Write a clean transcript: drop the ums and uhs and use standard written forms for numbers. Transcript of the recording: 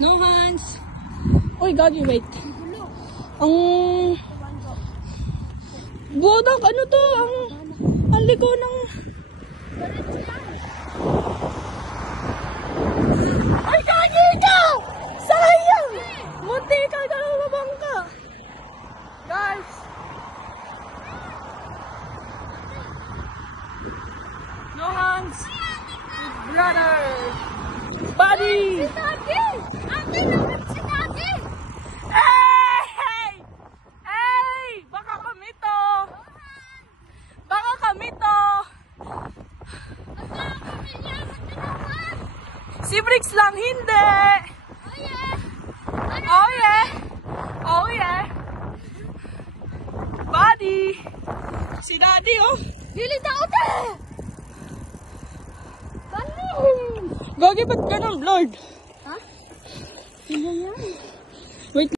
No hands. Uy, Gagi, wait. Ang... Bodak, ano to? Ang liko ng... Ay, Gagi ka! Sayang! Munti ka, dalawang ka. Guys! No hands! Brother! Buddy! Ate, naman si Daddy! Hey! Hey! Baka kami to! Baka kami to! Si Bricks lang hindi! Oh yeah! Oh yeah! Buddy! Si Daddy oh! Gilid ako te! Gagi, ba't ka ng Lord? Ha? Hindi yan.